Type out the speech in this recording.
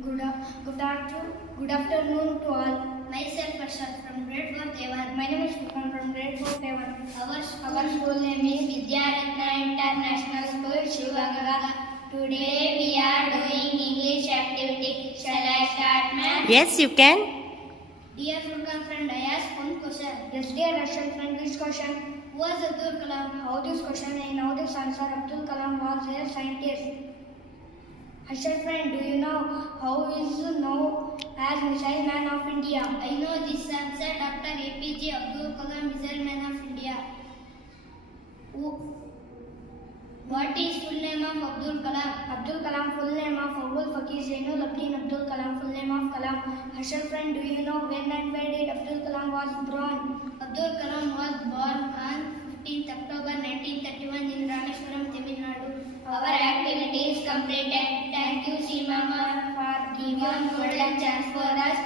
Good, good afternoon to all. Myself Arshad from grade 4 Tevan. My name is Vikram from grade 4 Tevan. Our school name is Vidyaratna International School, Shivaganga. Today we are doing English activity. Shall I start, ma'am? Yes, you can. Dear Furkan friend, I ask one question. Yes, dear Russian friend, this question. Who was Abdul Kalam? How this question and how this answer, Abdul Kalam was a scientist. Russian friend, do you know how is known as Missile Man of India? I know this answer. Dr. APJ Abdul Kalam, Missile Man of India. What is full name of Abdul Kalam? Abdul Kalam full name of Abul Fakir Zainul Abdin Abdul Kalam full name of Kalam. Russian friend, do you know when and where did Abdul Kalam was born? Abdul Kalam was born on 15th October 1931 in Rameshwaram, Tamil Nadu. Our activity is completed. Thank you, Seema, for giving golden chance for us.